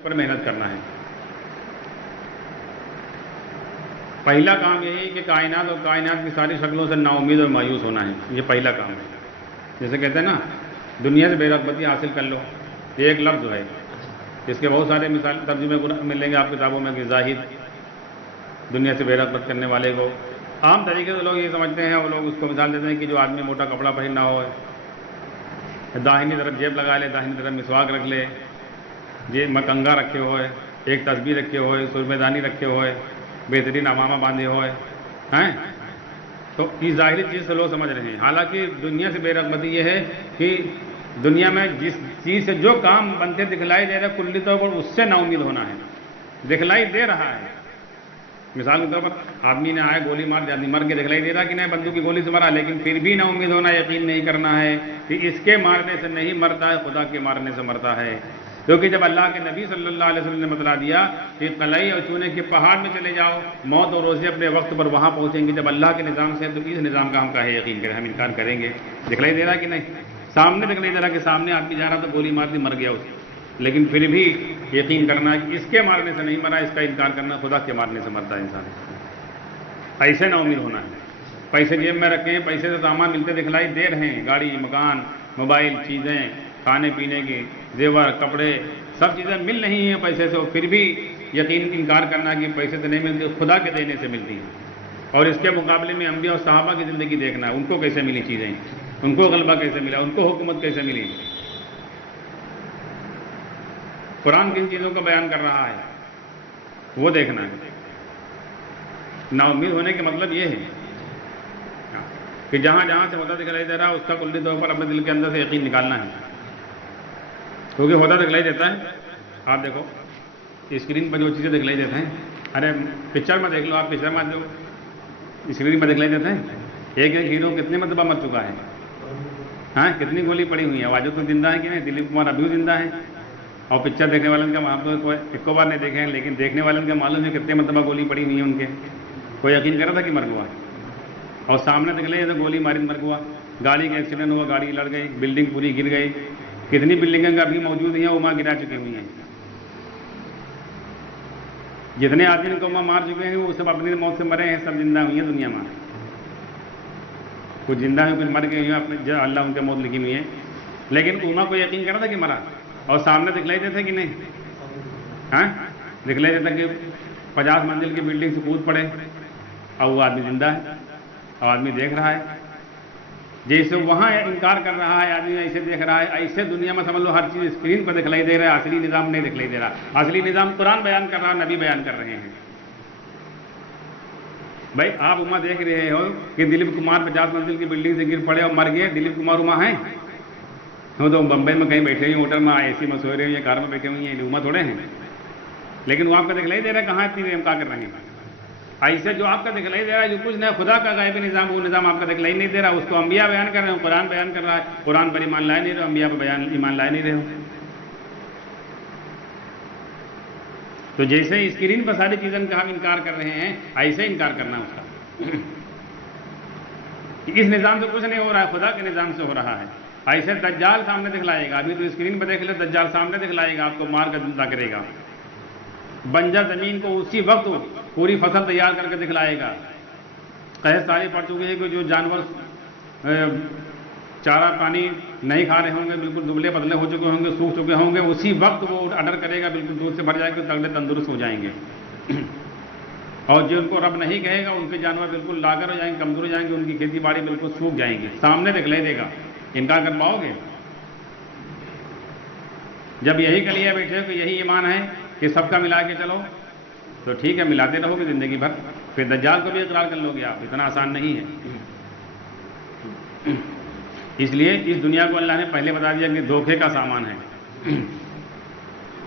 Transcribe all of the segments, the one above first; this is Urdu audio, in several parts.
اس پر محنت کرنا ہے۔ پہلا کام یہی ہے کہ کائنات اور کائنات کی ساری شکلوں سے نا امید اور مایوس ہونا ہے، یہ پہلا کام ہے۔ جیسے کہتے ہیں نا دنیا سے بے رغبتی حاصل کر لو، یہ ایک لفظ ہے، اس کے بہت سارے مثال ترجمے ملیں گے آپ کتابوں میں کہ زاہد، دنیا سے بے رغبت کرنے والے کو عام طریقے سے لوگ یہ سمجھتے ہیں، وہ لوگ اس کو مثال دیتے ہیں کہ جو آدمی موٹا کپڑا پہننا ہو، داہنی طرف جیب لگا لے، داہنی طرف مسواک رکھ لے، جیب میں کنگا رکھے ہوئے، ایک تسبیح رکھے ہوئے، سرمے دانی رکھے ہوئے، بہترین امامہ باندھے ہوئے ہیں، تو یہ ظاہری چیز سے لوگ سمجھ رہے ہیں۔ حالانکہ دنیا سے بے رغبتی یہ ہے کہ دنیا میں جس چیز سے جو کام بنتے دکھلائی دے رہا ہے کلی طور پر اس سے نا امید ہونا ہے، دکھلائی دے رہا ہے۔ مثال کے طور پر آدمی نے آیا گولی مار دیا، آدمی مر کے دکھلائی دے رہا کہ نہیں بندوق کی گولی سے مرا، لیکن پھر بھی نا امید ہونا، یقین نہیں کرنا ہے کہ اس کے مارنے سے نہیں مرتا ہے، خدا کے مارنے سے مرتا ہے۔ کیونکہ جب اللہ کے نبی صلی اللہ علیہ وسلم نے بتلا دیا کہ قلعی اور چونے کے پہاڑ میں چلے جاؤ، موت اور روزے اپنے وقت پر وہاں پہنچیں گے، جب اللہ کے نظام سے، تو اس نظام کا ہم کہے یقین کریں، ہم انکار کریں گے؟ دکھلائی دے رہا کہ نہیں؟ سامنے دکھلائی دے رہا کہ سامنے آدمی جا رہا تو گولی مار دی مر گیا اس، لیکن پھر بھی یقین کرنا کہ اس کے مارنے سے نہیں مرا، اس کا انکار کرنا خدا کے مارنے سے مرتا ہے انسان۔ ایسے نا امید ہونا ہے۔ پیسے جیب میں رکھیں، پیسے سے سامان ملتے دکھلائی دے رہے ہیں، گاڑی، مکان، موبائل، چیزیں، کھانے پینے کی، زیور، کپڑے، سب چیزیں مل رہی ہیں پیسے سے، اور پھر بھی یقین انکار کرنا کہ پیسے سے نہیں ملتی، خدا کے دینے سے ملتی ہیں۔ اور اس کے مقابلے میں انبیاء اور صحابہ کی زندگی دیکھنا ہے، ان کو کیسے ملی چیزیں، ان کو غلبہ کیسے ملا، ان کو حکومت کیسے ملی۔ قرآن کن چیزوں کا بیان کر رہا ہے وہ دیکھنا ہے۔ نا امید ہونے کے مطلب یہ ہے کہ جہاں جہاں سے ہوتا دکھلائی دے رہا ہے اس کا کلی طور پر اپنے دل کے اندر سے یقین نکالنا ہے، کیونکہ ہوتا دکھلائی دیتا ہے۔ آپ دیکھو اسکرین پر جو چیزیں دکھلائی دیتے ہیں، ارے پکچر میں دیکھ لو، آپ پکچر میں جو اسکرین پر دکھلائی دیتے ہیں، ایک ایک ہیرو کتنے مرتبہ مر چکا ہے، ہاں کتنی گولی پڑی ہوئی ہے، آوازوں تو زندہ ہے کہ نہیں؟ دلیپ کمار ابھی زندہ ہے، اور پکچر دیکھنے والوں کا ہم تو ایک بار نہیں دیکھے ہیں، لیکن دیکھنے والوں کا معلوم ہے کتنے مرتبہ گولی پڑی ہوئی ہے ان کے، کوئی یقین کرا تھا کہ مر گوا، اور سامنے دکھلائی تو گولی ماری مر گوا، گاڑی کا ایکسیڈنٹ ہوا، گاڑی لڑ گئی، بلڈنگ پوری گر گئی، کتنی بلڈنگیں ابھی موجود ہیں وہ ماں گرا چکی ہوئی ہیں، جتنے آدمی کو ماں مار چکے ہیں وہ سب اپنی موت سے مرے ہیں، سب زندہ ہوئی ہیں دنیا میں، کچھ زندہ ہیں کچھ مر گئے ہیں، اپنے اللہ ان کے موت لکھی ہوئی ہے، لیکن عمر کو یقین کرا تھا کہ مرا، اور سامنے دکھلائی دیتے کہ نہیں؟ ہاں دکھلائی دیتا کہ 50 منزل کی بلڈنگ سے کود پڑے اور وہ آدمی زندہ ہے، اور آدمی دیکھ رہا ہے، جیسے وہاں انکار کر رہا ہے آدمی ایسے دیکھ رہا ہے، ایسے دنیا میں سمجھ لو ہر چیز اسکرین پر دکھلائی دے رہا ہے، اصلی نظام نہیں دکھلائی دے رہا، اصلی نظام قرآن بیان کر رہا، نبی بیان کر رہے ہیں۔ بھائی آپ وہاں دیکھ رہے ہو کہ دلیپ کمار 50 منزل کی بلڈنگ سے گر پڑے اور مر گئے، دلیپ کمار وہاں ہیں، وہ تو بمبئی میں کہیں بیٹھے ہوئے، ہوٹل میں اے سی میں سو رہے ہیں، کار میں بیٹھے ہوئے ہیں، وہاں تھوڑے ہیں، لیکن وہ آپ کا دکھلائی دے رہا ہے کہاں اتنی ہم کیا کر رہے ہیں؟ ایسے جو آپ کا دکھلائی دے رہا ہے جو کچھ نہیں، خدا کا غیبی نظام، وہ نظام آپ کا دکھلائی نہیں دے رہا، اس کو انبیاء بیان کر رہے ہیں، قرآن بیان کر رہا ہے، قرآن پر ایمان لائے نہیں رہے، انبیاء پر ایمان لائے نہیں رہے ہو۔ تو جیسے اسکرین پر ساری چیزوں کا ہم انکار کر رہے ہیں، ایسے انکار کرنا اس کا، اس نظام سے کچھ نہیں ہو رہا ہے، خدا کے نظام سے ہو رہا ہے۔ ایسے دجال سامنے دکھلائے گا، ابھی تو اسکرین پہ دیکھ لو، دجال سامنے دکھلائے گا، آپ کو مار کر زندہ کرے گا، بنجر زمین کو اسی وقت پوری فصل تیار کر کے دکھلائے گا۔ قحط ساری پڑ چکی ہے کہ جو جانور چارہ پانی نہیں کھا رہے ہوں گے، بالکل دبلے پتلے ہو چکے ہوں گے، سوکھ چکے ہوں گے، اسی وقت وہ آرڈر کرے گا، بالکل دودھ سے بھر جائے گا، تگڑے تندرست ہو جائیں گے، اور جو ان کو رب نہیں کہے گا ان کے جانور بالکل لاغر ہو جائیں گے، کمزور ہو جائیں گے، ان کی کھیتی باڑی بالکل سوکھ جائیں گی، سامنے دکھلائی دے گا، انکار کر پاؤ گے؟ جب یہی کے لیے بیٹھے ہو کہ یہی ایمان ہے کہ سب کا ملا کے چلو، تو ٹھیک ہے، ملاتے رہو گے زندگی بھر، پھر دجال کو بھی اقرار کر لو گے آپ، اتنا آسان نہیں ہے۔ اس لیے اس دنیا کو اللہ نے پہلے بتا دیا کہ دھوکے کا سامان ہے،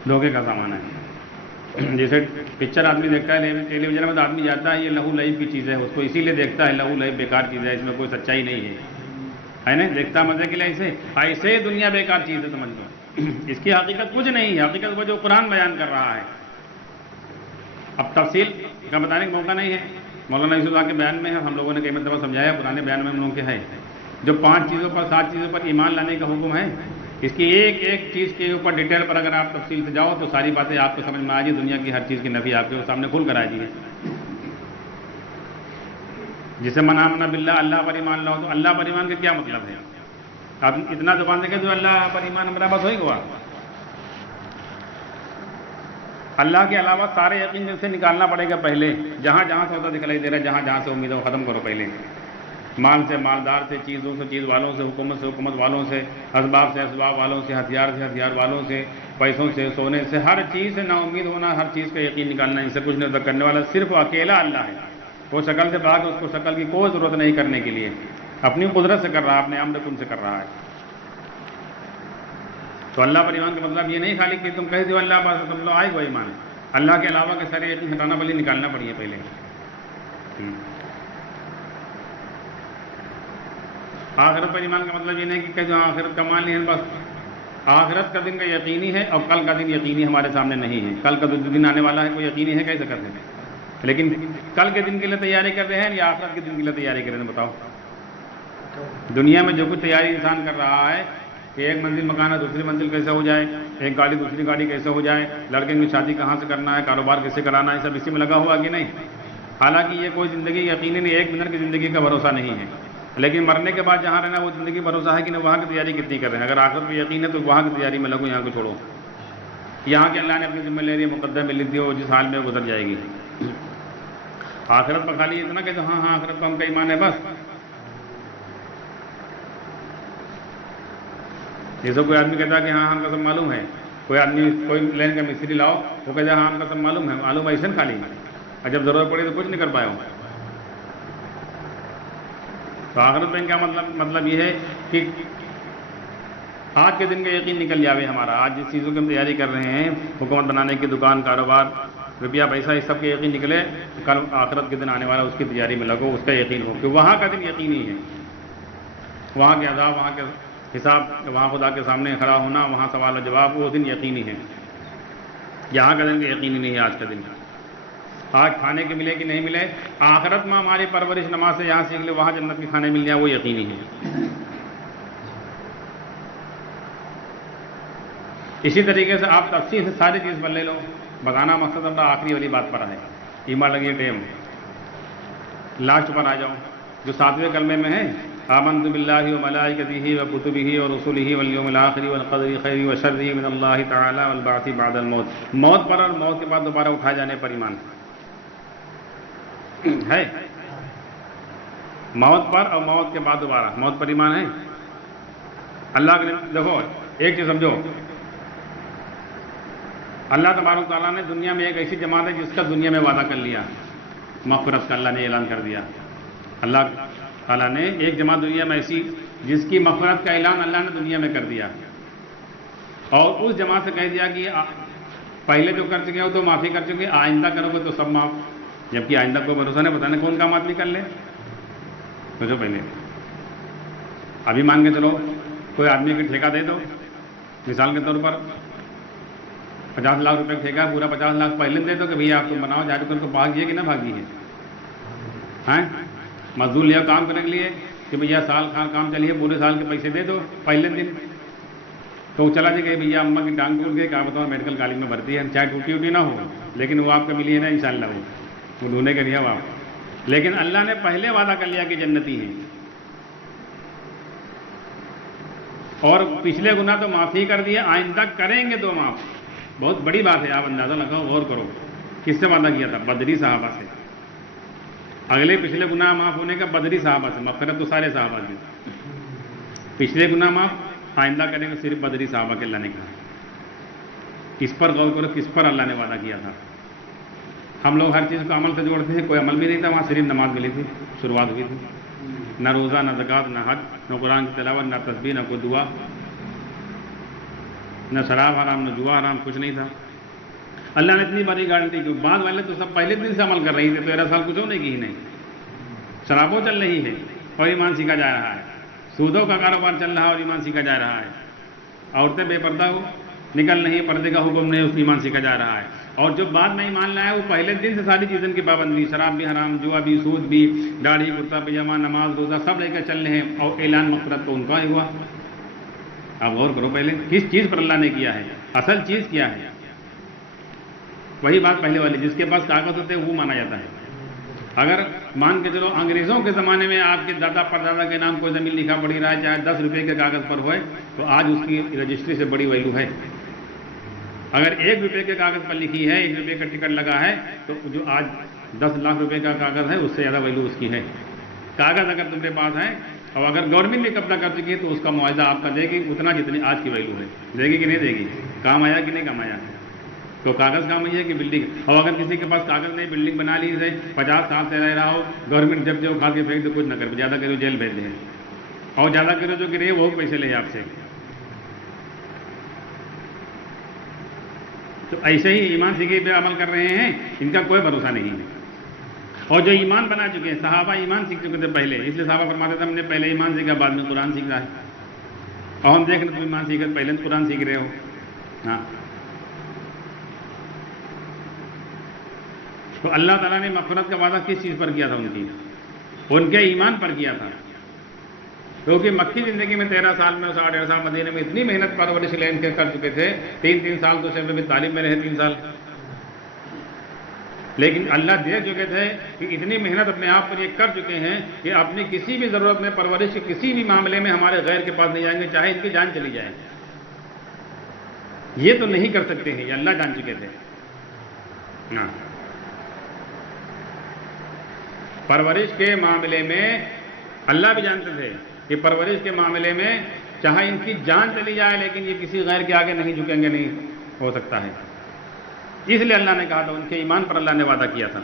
دھوکے کا سامان ہے۔ جیسے پکچر آدمی دیکھتا ہے ٹیلی ویژن میں، تو آدمی جاتا ہے یہ لہو لعب کی چیز ہے، اس کو اسی لیے دیکھتا ہے، لہو لعب بیکار چیز ہے، اس میں کوئی سچائی نہیں ہے نا، دیکھتا مزے کے لیے، ایسے ہی دنیا بیکار چیز ہے سمجھ لو، اس کی حقیقت کچھ نہیں ہے، حقیقت وہ جو قرآن بیان کر رہا ہے۔ اب تفصیل کا بتانے کا موقع نہیں ہے، مولانا یوسف صاحب کے بیان میں ہے، ہم لوگوں نے کئی مرتبہ سمجھایا، پرانے بیان میں ہم لوگوں کے ہے، جو 5 چیزوں پر 7 چیزوں پر ایمان لانے کا حکم ہے، اس کی ایک ایک چیز کے اوپر ڈیٹیل پر اگر آپ تفصیل سے جاؤ تو ساری باتیں آپ کو سمجھ میں آ جائیں، دنیا کی ہر چیز کی نفی آپ کے سامنے کھل کر آ جائے. جسے من آمن باللہ، اللہ پر ایمان لاؤ، تو اللہ پر ایمان کا کیا مطلب ہے؟ آپ اتنا زبان دیکھیں جو اللہ پر ایمان ہمارا بس ہوئی گوا. اللہ کے علاوہ سارے یقین سے نکالنا پڑے گا پہلے. جہاں جہاں سے ہوتا دکھائی دے رہا ہے، جہاں جہاں سے امید ہے وہ ختم کرو پہلے. مال سے مالدار سے، چیزوں سے چیز والوں سے، حکومت سے حکومت والوں سے، اسباب سے اسباب والوں سے، ہتھیار سے ہتھیار والوں سے، پیسوں سے، سونے سے، ہر چیز سے نا امید ہونا، ہر چیز کا یقین نکالنا، ان سے کچھ نہیں کرنے والا صرف اکیلا اللہ ہے. وہ شکل سے بھاگ، اس کو شکل کی کوئی ضرورت نہیں کرنے کے لیے، اپنی قدرت سے کر رہا ہے، اپنے عمد کن سے کر رہا ہے. تو اللہ پر ایمان کا مطلب یہ نہیں خالی کہ تم کہہ دو اللہ پر تم لوگ آئے گا ایمان. اللہ کے علاوہ کے سارے یقین ہٹانا پہلے، نکالنا پڑیے پہلے. آخرت پر ایمان کا مطلب یہ نہیں کہ جو آخرت کا مان لی ہے بس. آخرت کا دن کا یقینی ہے اور کل کا دن یقینی ہمارے سامنے نہیں ہے. کل کا دن آنے والا ہے کوئی یقینی ہے کیسے کرتے ہیں؟ لیکن کل کے دن کے لیے تیاری کر رہے ہیں یا آخرت کے دن کے لیے تیاری کر رہے ہیں؟ بتاؤ. دنیا میں جو کچھ تیاری انسان کر رہا ہے کہ ایک منزل مکان ہے دوسری منزل کیسے ہو جائے، ایک گاڑی دوسری گاڑی کیسے ہو جائے، لڑکے کی شادی کہاں سے کرنا ہے، کاروبار کیسے کرانا ہے، سب اسی میں لگا ہوا کہ نہیں. حالانکہ یہ کوئی زندگی یقینی نہیں، ایک منٹ کی زندگی کا بھروسہ نہیں ہے. لیکن مرنے کے بعد جہاں رہنا وہ زندگی بھروسہ ہے کہ نہیں، وہاں کی تیاری کتنی کر رہے ہیں. اگر آخرت میں یقین ہے تو وہاں کی تیاری میں لگو، یہاں کو چھوڑو. یہاں کے اللہ نے اپنی ذمہ لے لی، مقدم میں لی تھی، وہ جس حال میں گزر جائے گی. آخرت پر خالی اتنا کہ ہاں ہاں آخرت کا ہم کا ایمان ہے بس. جیسے کوئی آدمی کہتا ہے کہ ہاں ہم کا سب معلوم ہے، کوئی آدمی کوئی لین کا مستری لاؤ وہ کہتا ہے ہاں ہم کا سب معلوم ہے، معلوم ایسے خالی، اور جب ضرورت پڑی تو کچھ نہیں کر پایا ہوں. تو آخرت میں کیا مطلب یہ ہے کہ آج کے دن کا یقین نکل جاوے ہمارا. آج جس چیزوں کی ہم تیاری کر رہے ہیں، حکومت بنانے کی، دکان، کاروبار، روپیہ پیسہ، اس سب کے یقین نکلے. کل آخرت کے دن آنے والا اس کی تیاری میں لگو، اس کا یقین ہو کہ وہاں کا دن یقینی ہے. وہاں کے عذاب، وہاں کے حساب، وہاں خدا کے سامنے کھڑا ہونا، وہاں سوال و جواب، وہ دن یقینی ہے. یہاں کا دن یقینی نہیں ہے آج کا دن. آج کھانے کے ملے کہ نہیں ملے، آخرت میں ہماری پرورش نماز سے یہاں سیکھ لے، وہاں جنت کے کھانے مل جائے، وہ یقینی ہے. اسی طریقے سے آپ تفصیل سے ساری چیز پر لے لو. بتانا مقصد اپنا آخری والی بات پر ہے، ایمان لگیے ٹیم. لاسٹ پر آ جاؤ جو 7ویں کلمے میں ہے، آمنت باللہ وملائکتہ وکتبہ ورسلہ والیوم الآخر والقدر خیرہ وشرہ من اللہ تعالی والبعث بعد الموت. موت پر اور موت کے بعد دوبارہ اٹھائے جانے پر ایمان ہے. موت پر اور موت کے بعد دوبارہ موت پر ایمان ہے. اللہ کے دیکھو ایک چیز سمجھو، اللہ تبارک تعالیٰ نے دنیا میں ایک ایسی جماعت ہے جس کا دنیا میں وعدہ کر لیا، مغفرت کا اللہ نے اعلان کر دیا. اللہ تعالیٰ نے ایک جماعت دنیا میں ایسی جس کی مغفرت کا اعلان اللہ نے دنیا میں کر دیا، اور اس جماعت سے کہہ دیا کہ پہلے جو کر چکے ہو تو معافی کر چکے، آئندہ کرو گے تو سب معاف. جبکہ آئندہ کوئی بھروسہ نہیں، پتہ نہیں کون کام آدمی کر لے. سوچو پہلے. ابھی مان کے چلو کوئی آدمی کو ٹھیکہ دے دو، مثال کے طور پر 50 لاکھ روپے ٹھیکہ، پورا 50 لاکھ پہلے دے دو کہ بھیا آپ کو بناؤ، جا کر کو بھاگیے کہ نہ بھاگیے. ہاں مزدور لیا کام کرنے کے لیے کہ بھیا سال کام چلیے، پورے سال کے پیسے دے دو پہلے دن. تو وہ چلا جائے کہ بھیا اماں کی ٹانگ ٹوٹ گئی، کہا بتاؤ میڈیکل کالج میں بھرتی ہے، چاہے ٹوٹی ووٹی نہ ہو لیکن وہ آپ کا ملی ہے نا انشاءاللہ، وہ ڈھونڈنے کے لیے وہ آپ. لیکن اللہ نے پہلے وعدہ کر لیا کہ جنتی ہے، اور پچھلے گناہ تو معافی کر دیا، آئندہ کریں گے تو معاف. بہت بڑی بات ہے، آپ اندازہ لگاؤ، غور کرو. کس سے وعدہ کیا تھا؟ بدری صحابہ سے. اگلے پچھلے گناہ معاف ہونے کا بدری صحابہ سے، مغفرت تو سارے صحابہ کی. پچھلے گناہ معاف، آئندہ کریں گے صرف بدری صحابہ کے اللہ نے کہا. کس پر غور کرو، کس پر اللہ نے وعدہ کیا تھا. ہم لوگ ہر چیز کو عمل سے جوڑتے ہیں، کوئی عمل بھی نہیں تھا وہاں، صرف نماز ملی تھی، شروعات ہوئی تھی. نہ روزہ، نہ زکوٰۃ، نہ حج، نہ قرآن کی تلاوت، نہ تسبیح، نہ کوئی دعا، نہ شراب حرام، نہ جوا حرام، کچھ نہیں تھا. اللہ نے اتنی بڑی گارنٹی کی. بعد والے تو سب پہلے دن سے عمل کر رہی تھے، 13 سال کچھ ہونے کی ہی نہیں. شرابوں چل رہی ہے اور ایمان سیکھا جا رہا ہے، سودوں کا کاروبار چل رہا ہے اور ایمان سیکھا جا رہا ہے. عورتیں بے پردہ ہو نکل نہیں، پردے کا حکم نہیں، اس میں ایمان سیکھا جا رہا ہے. اور جو بعد میں ایمان لایا وہ پہلے دن سے ساری چیزوں کی پابندی، شراب بھی حرام، جوا بھی، سود بھی، داڑھی، کرتا پاجامہ، نماز، روزہ سب لے کر چل رہے ہیں، اور اعلان مغفرت تو ان کا ہی ہوا. آپ غور کرو پہلے کس چیز پر اللہ نے کیا ہے، اصل چیز کیا ہے. وہی بات پہلے والی، جس کے پاس کاغذ ہوتے ہیں وہ مانا جاتا ہے. اگر مان کے چلو انگریزوں کے زمانے میں آپ کے دادا پردادا کے نام کوئی زمین لکھا پڑی رہا ہے، چاہے 10 روپے کے کاغذ پر ہوئے، تو آج اس کی رجسٹری سے بڑی ویلو ہے. اگر 1 روپے کے کاغذ پر لکھی ہے، 1 روپے کا ٹکٹ لگا ہے، تو جو آج 10 لاکھ روپے کا کاغذ ہے اس سے زیادہ ویلو اس کی ہے. کاغذ اگر تمہارے پاس ہے اور اگر گورنمنٹ نے قبضہ کر چکی ہے تو اس کا معاوضہ آپ کا دے گی اتنا جتنی آج کی ویلو ہے. دے گی کہ نہیں دے گی؟ کام آیا کہ نہیں کام آیا؟ تو کاغذ کام آئی ہے کہ بلڈنگ؟ اور اگر کسی کے پاس کاغذ نہیں، بلڈنگ بنا لی ہے، 50 سال سے رہ رہا ہو، گورنمنٹ جب جو کھا کے پھینک دے کچھ نہ کر، زیادہ کرو جیل بھیج دیں، اور زیادہ کرو جو گرے وہ پیسے لے آپ سے. تو ایسے ہی ایمان سیکھے پہ عمل کر رہے ہیں، ان کا کوئی بھروسہ نہیں ہے. اور جو ایمان بنا چکے ہیں، صحابہ ایمان سیکھ چکے تھے پہلے، اس لیے صحابہ فرماتے تھے ہم نے پہلے ایمان سیکھا بعد میں قرآن سیکھ رہا ہے. اور ہم دیکھ رہے تم ایمان سیکھا پہلے قرآن سیکھ رہے ہو. ہاں، تو اللہ تعالیٰ نے مغفرت کا وعدہ کس چیز پر کیا تھا؟ ان کے ایمان پر کیا تھا. کیونکہ مکی زندگی میں 13 سال میں 8.5 سال مدینے میں اتنی محنت پرورش لے کے کر چکے تھے، 3 سال تو شہر میں تعلیم میں رہے 3 سال، لیکن اللہ دے چکے تھے کہ اتنی محنت اپنے آپ پر یہ کر چکے ہیں کہ اپنی کسی بھی ضرورت میں، پرورش کے کسی بھی معاملے میں ہمارے غیر کے پاس نہیں جائیں گے، چاہے ان کی جان چلی جائے. یہ تو نہیں کر سکتے ہیں، یہ اللہ جان چکے تھے. ہاں، پرورش کے معاملے میں اللہ بھی جانتے تھے کہ پرورش کے معاملے میں چاہے ان کی جان چلی جائے لیکن یہ کسی غیر کے آگے نہیں جھکیں گے، نہیں ہو سکتا ہے. اس لیے اللہ نے کہا تھا، ان کے ایمان پر اللہ نے وعدہ کیا تھا.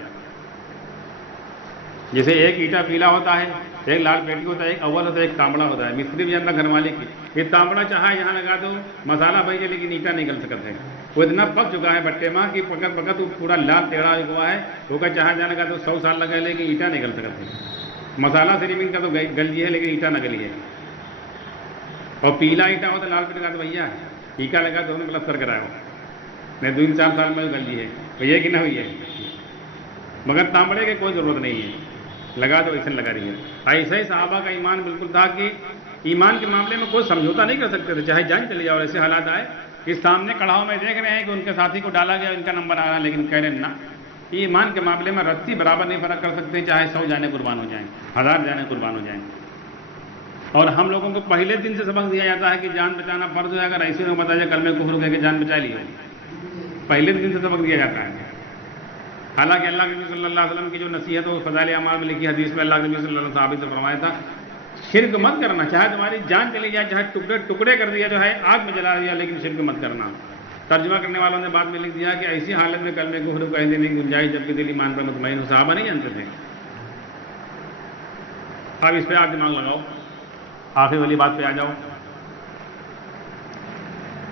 جیسے ایک اینٹا پیلا ہوتا ہے، ایک لال پیٹی ہوتا ہے، ایک اول ہوتا ہے، ایک تانبڑا ہوتا ہے. مستری بھی جانتا گھر والے کی، یہ تانبڑا چاہا یہاں لگا دو مسالہ بھائی جائے لیکن اینٹا نکل سکتا ہے. وہ اتنا پک چکا ہے بٹے ماں کی پکت پکت وہ پورا لال ٹیڑھا ہوا ہے، وہ کہ چاہا جانے کا تو 100 سال لگا لیکن اینٹا نکل سکتا ہے. مسالہ صرف ان کا تو گل جی ہے لیکن اینٹا نہ گلی ہے. اور پیلا اینٹا ہوتا لال پیٹی کا تو بھیا ٹیکا لگا تو انہوں نے پلستر کرایا ہو نہیں 2-4 سال میں گل جی ہے، بھیا کہ نہ ہوئی ہے. مگر تانبڑے کی کوئی ضرورت نہیں ہے، لگا تو ایسے لگا رہی ہے. ایسا ہی صحابہ کا ایمان بالکل تھا کہ ایمان کے معاملے میں کوئی سمجھوتا نہیں کر سکتے تھے، چاہے جان چلی جائے. اور ایسے حالات آئے کہ سامنے کڑھاؤ میں دیکھ رہے ہیں کہ ان کے ساتھی کو ڈالا گیا، ان کا نمبر آ رہا، لیکن کہہ رہے نہ، ایمان کے معاملے میں رتی برابر نہیں فرق کر سکتے، چاہے 100 جانے قربان ہو جائیں، 1000 جانے قربان ہو جائیں. اور ہم لوگوں کو پہلے دن سے سبق دیا جاتا ہے کہ جان بچانا فرض ہے. اگر ایسے میں بتا جائے کلمہ کفر کہہ کے جان بچا لی ہے، پہلے دن سے سبق دیا جاتا ہے. حالانکہ اللہ کے نبی صلی اللہ علیہ وسلم کی جو نصیحت ہے وہ فضائل اعمال میں لکھی حدیث میں اللہ کے نبی صلی اللہ علیہ وسلم صحابہ سے فرمایا تھا، شرک مت کرنا، چاہے تمہاری جان چلی جائے، چاہے ٹکڑے ٹکڑے کر دیا جو ہے آگ میں جلا دیا، لیکن شرک مت کرنا. ترجمہ کرنے والوں نے بعد میں لکھ دیا کہ ایسی حالت میں کلمہ کفر کہہ دینے کی گنجائش جبکہ دل ایمان پر مطمئن ہو. صحابہ نہیں جانتے تھے. اب اس پہ آپ دماغ لگاؤ، آخر والی بات پہ آ جاؤ.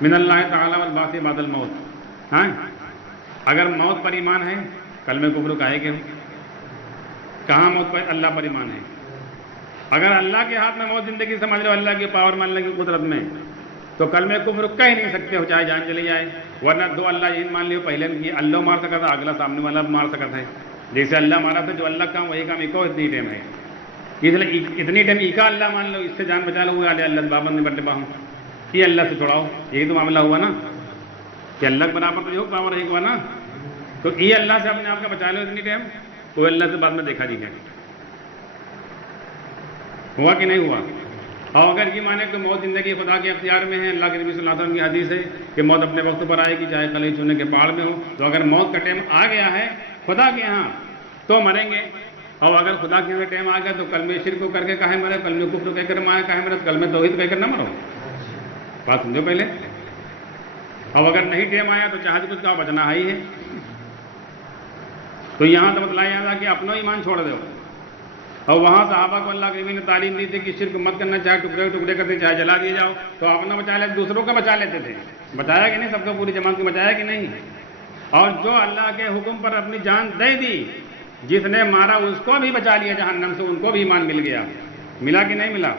من اللہ تعالیٰ والبعث بعد الموت. ہاں، اگر موت پر ایمان ہے کلمہ کفر کہے کہ کہاں موت پر؟ اللہ پر ایمان ہے. اگر اللہ کے ہاتھ میں موت زندگی سمجھ رہے ہو، اللہ کی پاور میں، اللہ کی قدرت میں، تو کلمہ کفر کہہ نہیں سکتے ہو چاہے جان چلی جائے. ورنہ 2 اللہ یہ مان لیو، پہلے کی اللہ مار سکتا تھا، اگلا سامنے والا مار سکتا ہے. جیسے اللہ مارا تھا، جو اللہ کام وہی کام ایک اتنی ٹائم ہے، اس لیے اتنی ٹائم ایک اللہ مان لو، اس سے جان بچا لو. وہ اللہ بابند نے بٹے باہوں یہ اللہ سے چھوڑاؤ، یہی تو معاملہ ہوا نا کہ اللہ کے برابر تو یہ پاور ایک ہوا نا. تو یہ اللہ سے اپنے آپ کا بچا لو اتنی ٹائم، تو اللہ سے بعد میں دیکھا جی ہے ہوا کہ نہیں ہوا. اور اگر یہ مانے کہ موت زندگی خدا کے اختیار میں ہے، اللہ کے نبی صلی اللہ علیہ وسلم کی حدیث ہے کہ موت اپنے وقت پر آئے گی، چاہے کلی چونے کے پہاڑ میں ہو. تو اگر موت کا ٹائم آ گیا ہے خدا کے یہاں تو مریں گے. اور اگر خدا کے یہاں ٹائم آ گیا تو کلمہ شرک کو کر کے کہے مرے، کلمہ کفر کہہ کر مارے کہے مرے، کلمہ توحید کہہ کر نہ مرو. بات سمجھو پہلے. اور اگر نہیں ٹائم آیا تو چاہے کچھ کا بچنا ہی ہے. تو یہاں تو بتلایا جاتا کہ اپنا ایمان چھوڑ دو. اور وہاں صحابہ کو اللہ کے نبی نے تعلیم دی تھی کہ شرک مت کرنا، چاہے ٹکڑے ٹکڑے کرتے چاہے جلا دیے جاؤ. تو اپنا بچا لے، دوسروں کا بچا لیتے تھے. بچایا کہ نہیں؟ سب کو پوری جماعت کو بچایا کہ نہیں؟ اور جو اللہ کے حکم پر اپنی جان دے دی، جس نے مارا اس کو بھی بچا لیا جہنم سے، ان کو بھی ایمان مل گیا. ملا کہ نہیں ملا؟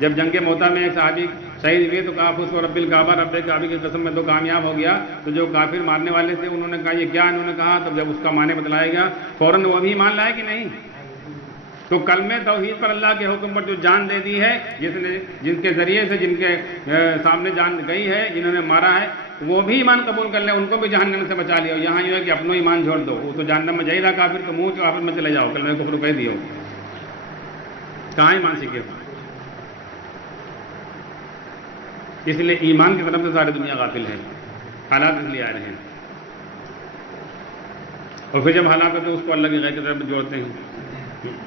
جب جنگ موتا میں صحابی شہید ہوئے تو کہا فس و رب الکعبہ، رب کعبہ کی قسم میں تو کامیاب ہو گیا. تو جو کافر مارنے والے تھے انہوں نے کہا یہ کیا؟ انہوں نے کہا. تب جب اس کا معنی بتلایا گیا فوراً وہ بھی ایمان لائے کہ نہیں؟ تو کلمہ توحید پر اللہ کے حکم پر جو جان دے دی ہے، جن کے ذریعے سے جن کے سامنے جان گئی ہے، جنہوں نے مارا ہے، وہ بھی ایمان قبول کر لیں، ان کو بھی جہنم سے بچا لیا. یہاں یہ ہے کہ اپنا ایمان چھوڑ دو، وہ تو جہنم میں جائے گا کافر، تو منہ کافر میں چلے جاؤ، کلمہ کفر کہہ دیو، کہاں ایمان سیکھے. اس لیے ایمان کی طرف سے ساری دنیا غافل ہے، حالات اس لیے آ رہے ہیں. اور پھر جب حالات ہوتے ہیں اس کو اللہ کی غیر کی طرف جوڑتے ہیں.